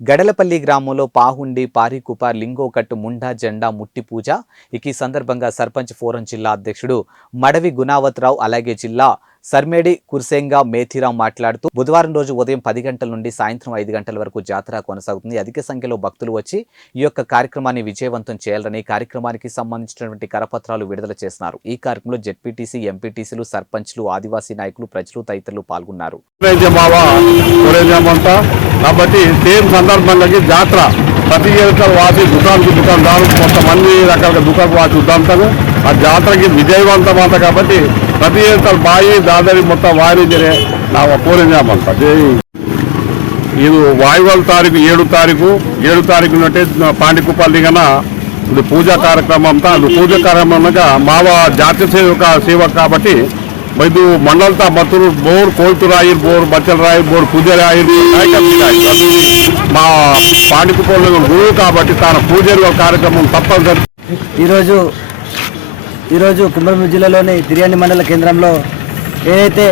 గడలపల్లి గ్రామంలో పాహుండి పారికుప లింగోకట్టు ముండా జెండా ముట్టి పూజ. ఇక ఈ సందర్భంగా సర్పంచ్ ఫోరం జిల్లా అధ్యక్షుడు మడవి గుణావత్రావు అలాగే జిల్లా సర్మేడి కుర్సేంగా మేథీరామ్ మాట్లాడుతూ బుధవారం రోజు ఉదయం పది గంటల నుండి సాయంత్రం ఐదు గంటల వరకు జాతర కొనసాగుతుంది. అధిక సంఖ్యలో భక్తులు వచ్చి ఈ యొక్క కార్యక్రమాన్ని విజయవంతం చేయాలని కార్యక్రమానికి సంబంధించినటువంటి కరపత్రాలు విడుదల చేస్తున్నారు ఈ కార్యక్రమంలో జెడ్పీటీసీ ఎంపీటీసీలు సర్పంచ్లు ఆదివాసీ నాయకులు ప్రజలు తదితరులు పాల్గొన్నారు. కాబట్టి సేమ్ జాతర. ప్రతి ఏళ్ళ వాసి దుకాణకు దుకాణదారు కొంతమంది రకాల దుకాణకు వాసి ఉద్దాంతాను ఆ జాతరకి విజయవంతం అంత కాబట్టి ప్రతి ఏళ్ళ బాయి దాదాపు మొత్తం వారి నా కోరేజామంతా జై ఇది వాయువల తారీఖు ఏడు తారీఖు ఏడు తారీఖు అంటే పాండికుపల్లి గన ఇది పూజా కార్యక్రమం అంతా అది పూజా కార్యక్రమం అనగా మావ జాతీయ సేవక సేవక్ కాబట్టి ಇದು ಮಂಡಲ್ತ ಮತ್ತು ಬೋರ್ ಕೋಲ್ತುರಾಯಿ ಬೋರ್ బచ్చలరాయి బోర్ పూజరాయి అది మా పాండికుపల్లి గురువు కాబట్టి తన పూజల కార్యక్రమం తప్పనిసరి ఈరోజు ఈరోజు కుమ్మరం జిల్లాలోని తిరియాని మండల కేంద్రంలో ఏదైతే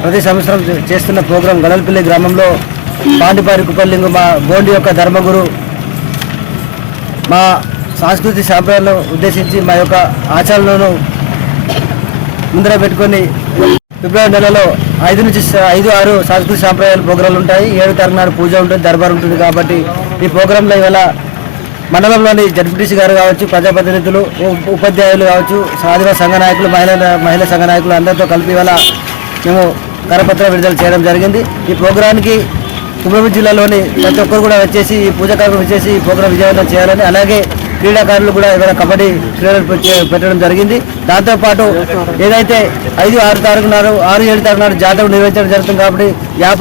ప్రతి సంవత్సరం చేస్తున్న ప్రోగ్రాం గడల్పల్లి గ్రామంలో పాండిపారి కుప్పలింగు మా బోండి యొక్క ధర్మగురు మా సాంస్కృతిక సాంప్రదాయాలను ఉద్దేశించి మా యొక్క ఆచరణలను ముందర పెట్టుకొని ఫిబ్రవరి నెలలో ఐదు నుంచి ఐదు ఆరు సాంస్కృతిక సాంప్రదాయాల ప్రోగ్రాంలు ఉంటాయి. ఏడు తారీఖు నాడు పూజ ఉంటుంది దర్బార్ ఉంటుంది కాబట్టి ఈ ప్రోగ్రాంలో ఇవాళ మండలంలోని జడ్పీటీసీ గారు కావచ్చు ప్రజాప్రతినిధులు ఉపాధ్యాయులు కావచ్చు ఆదివాసీ సంఘ నాయకులు మహిళల మహిళా సంఘ నాయకులు అందరితో కలిపి ఇవాళ మేము కరపత్రం విడుదల చేయడం జరిగింది. ఈ ప్రోగ్రాంకి కుమరం జిల్లాలోని ప్రతి ఒక్కరు కూడా వచ్చేసి ఈ పూజ కార్యక్రమం వచ్చేసి ఈ ప్రోగ్రాం విజయవంతం చేయాలని అలాగే క్రీడాకారులు కూడా ఇవాళ కబడ్డీ క్రీడలు పెట్టడం జరిగింది. దాంతోపాటు ఏదైతే ఐదు ఆరు తారీఖు నాడు ఆరు ఏడు తారీఖు నాడు జాతర నిర్వహించడం జరుగుతుంది కాబట్టి వ్యాపార